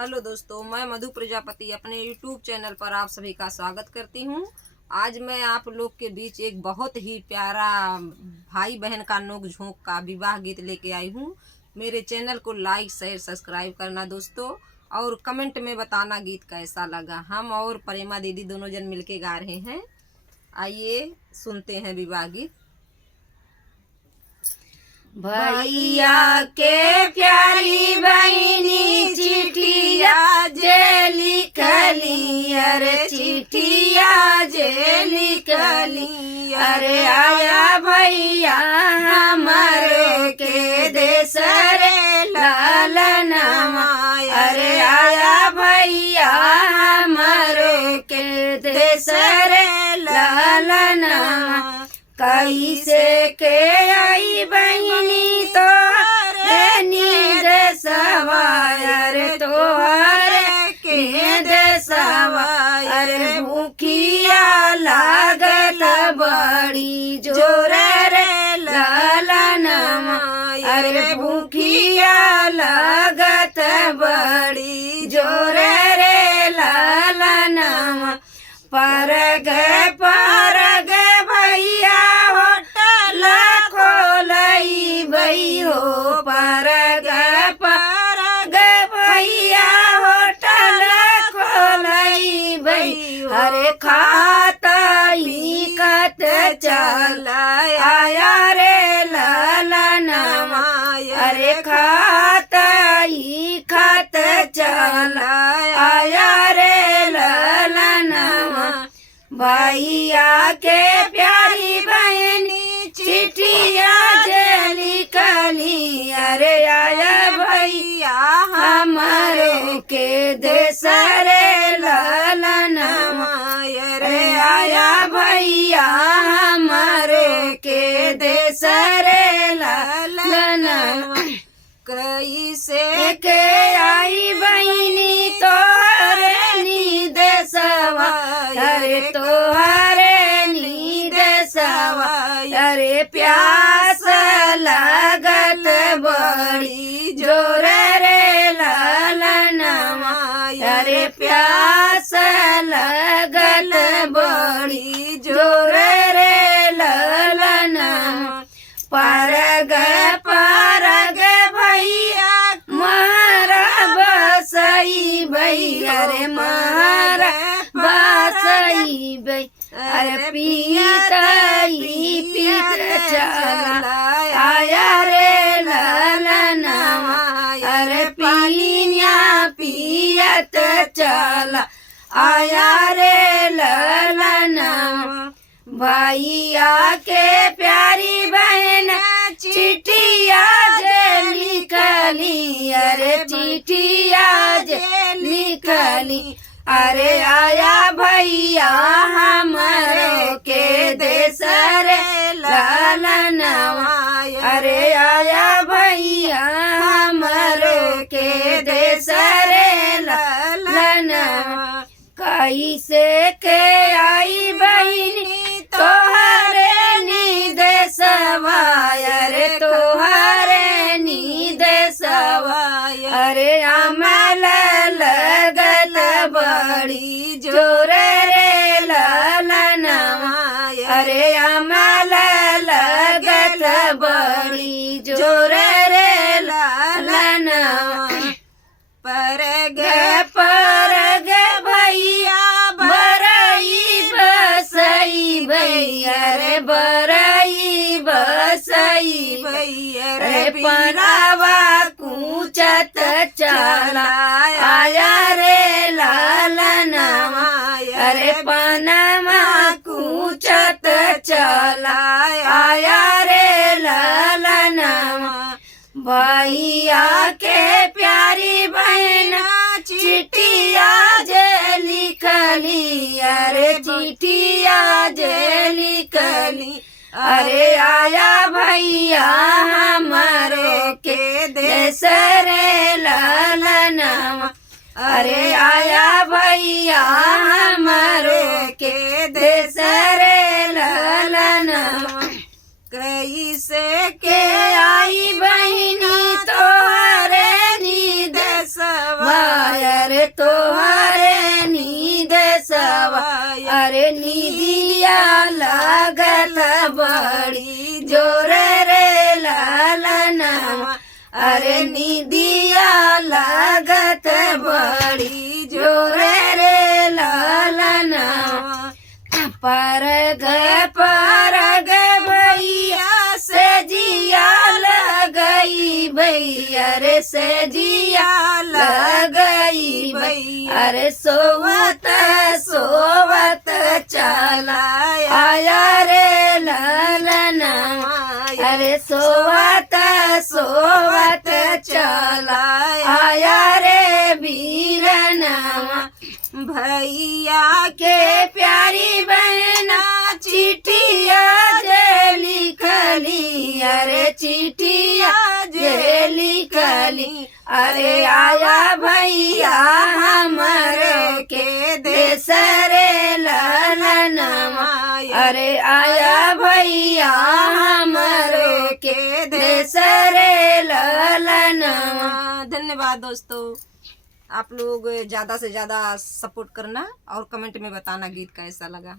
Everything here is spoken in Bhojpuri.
हेलो दोस्तों, मैं मधु प्रजापति अपने YouTube चैनल पर आप सभी का स्वागत करती हूँ। आज मैं आप लोग के बीच एक बहुत ही प्यारा भाई बहन का नोक झोंक का विवाह गीत लेके आई हूँ। मेरे चैनल को लाइक शेयर सब्सक्राइब करना दोस्तों, और कमेंट में बताना गीत कैसा लगा। हम और प्रेमा दीदी दोनों जन मिलके गा रहे हैं। आइए सुनते हैं विवाह गीत। भैया के प्यारी बहनी चिठिया जे लिखली, अरे चिठिया जे लिखली, अरे आया भैया हमारे के देश रे लालनमा, अरे आया भैया हमारे के देश रे लालनमा। कैसे के आई बहनी तो नींद सवार तोहर के सवार, भूखिया लागत बड़ी जोर रे लालनमा, अरे भूखिया लागत बड़ी जोर रे लालनमा। परग परग भैया होटल खोलई बई हो, परग परग भैया होटल खोलई बई, अरे खाता ही कत चल आया रे लालनमा, अरे खाता ही खत चल आया रे लालनमा। भैया के प्यारी बहनी चिठिया जे लिखली, अरे आया भैया हमारे के देश रे लालनमा, अरे आया भैया हमारे के देश रे लालनमा। कैसे के आई बहनी तोहरे नींद सवा, अरे तोहरे नींद सवा, अरे प्यास लागत बड़ी जोर रे लालनमा, अरे प्यास लागत बड़ी जोर रे लालनमा। परग परग भैया मारा बसई भैया, अरे मारा बसई भई, अरे पीतई पीत चला आया रे लालनमा, अरे पीनिया पियत चला आया रे लालनमा। भैया के प्यारी बहन चिठिया जे लिखली, अरे चिठिया जे लिखली, अरे आया भैया हमारे के देश रे लालनमा, अरे आया भैया हमारे के देश रे लालनमा। कैसे के आई बहनी तोहरे नींद सवाय, अरे तोहरे नींद सवाय, अरे अमल लगत बड़ी जोर रे लालनमा, अरे अमल लगत बड़ी जोर रे लालनमा। परग परग भैया बरई बसई भैया, रे बरई बसई भैया, रे पनावा कूचत चला आया रे लालनमा, अरे पनावा कूचत चला आया रे लालनमा। भैया के प्यारी बहन चिठिया जे लिखली, अरे चिठिया जे लिखली, अरे आया भैया हमारे के देश रे लालनमा, अरे आया भैया हमारे के देश रे लालनमा। कैसे के आई बहनी तोहरे नींद सवाय, तोहरे नींद सवा अरे नीदिया लागत बड़ी जोरे रे लालनवा अरे नीदिया लागत बड़ी जोरे रे लालनवा परग भैया से जिया लगई भैया रे से जिया लगई भैया अरे सोवत सोवत चला आया रे लालनवा अरे सोवत सोवत चला आया रे वीरनवा भैया के प्यारी बहना चिट्ठिया जे लिखली अरे चिट्ठिया जे लिखली अरे आया भैया हमरे के देश रे लालनवा अरे आया भैया हमरे के देश रे लालनवा। धन्यवाद दोस्तों, आप लोग ज़्यादा से ज़्यादा सपोर्ट करना और कमेंट में बताना गीत कैसा लगा।